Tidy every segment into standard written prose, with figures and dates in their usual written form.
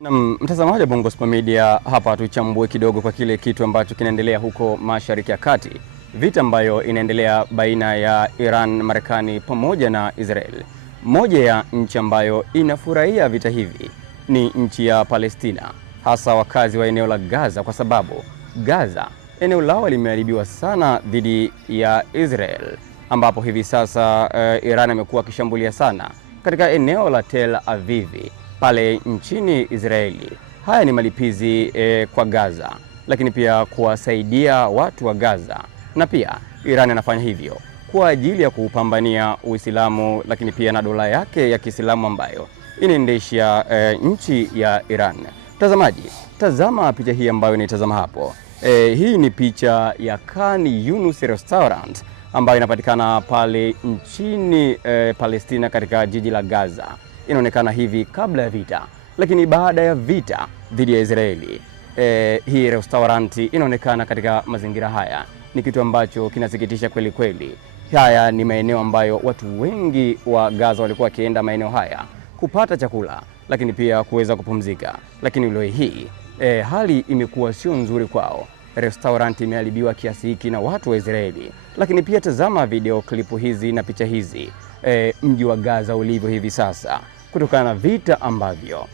Na mtazamaji wa Bongo Sport Media, hapa tuchambue kidogo kwa kile kitu ambacho kinaendelea huko Mashariki ya Kati, vita ambayo inaendelea baina ya Iran, Marekani pamoja na Israel. Moja ya nchi ambayo inafurahia vita hivi ni nchi ya Palestina, hasa wakazi wa eneo la Gaza, kwa sababu Gaza eneo lao limeharibiwa sana dhidi ya Israel, ambapo hivi sasa Iran amekuwa akishambulia sana katika eneo la Tel Aviv pale nchini Israeli. Haya ni malipizi kwa Gaza, lakini pia kuwasaidia watu wa Gaza, na pia Iran anafanya hivyo kwa ajili ya kupambania Uislamu, lakini pia na dola yake ya Kiislamu ambayo inaendesha nchi ya Iran. Mtazamaji, tazama picha hii ambayo inaitazama hapo. Hii ni picha ya Khan Yunus Restaurant ambayo inapatikana pale nchini Palestina katika jiji la Gaza. Inaonekana hivi kabla ya vita, lakini baada ya vita dhidi ya Israeli, hii restaurant inaonekana katika mazingira haya. Ni kitu ambacho kinasikitisha kweli kweli. Haya ni maeneo ambayo watu wengi wa Gaza walikuwa wakienda maeneo haya kupata chakula, lakini pia kuweza kupumzika. Lakini leo hii hali imekuwa sio nzuri kwao. Restaurant imeharibiwa kiasi hiki na watu wa Israeli. Lakini pia tazama video klipu hizi na picha hizi, mji wa Gaza ulivyo hivi sasa, kutokana na vita ambavyo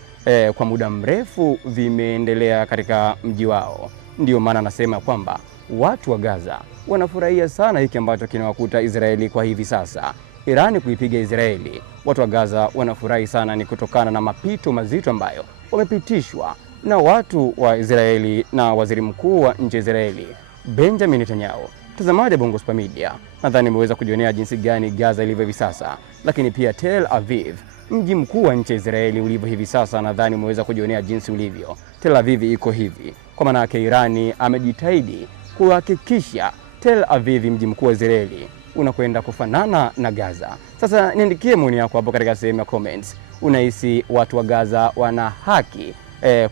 kwa muda mrefu vimeendelea katika mji wao. Ndio maana nasema kwamba watu wa Gaza wanafurahia sana hiki ambacho kinawakuta Israeli kwa hivi sasa. Irani kuipiga Israeli, watu wa Gaza wanafurahi sana, ni kutokana na mapito mazito ambayo wamepitishwa na watu wa Israeli na waziri mkuu wa nchi ya Israeli Benjamin Netanyahu. Mtazamaji wa Bongo Sport Media, nadhani umeweza kujionea jinsi gani Gaza ilivyo hivi sasa, lakini pia Tel Aviv, mji mkuu wa nchi ya Israeli, ulivyo hivi sasa. Nadhani umeweza kujionea jinsi ulivyo. Tel Aviv iko hivi kwa maana yake Irani amejitahidi kuhakikisha Tel Aviv, mji mkuu wa Israeli, unakwenda kufanana na Gaza. Sasa niandikie maoni yako hapo katika sehemu ya comments. Unahisi watu wa Gaza wana haki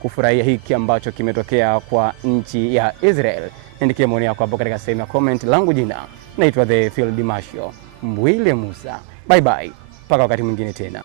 kufurahia hiki ambacho kimetokea kwa nchi ya Israel? Niandikie maoni yako hapo katika sehemu ya comment. Langu jina naitwa The Field Dimasio Mbwile Musa. Bye bye, mpaka wakati mwingine tena.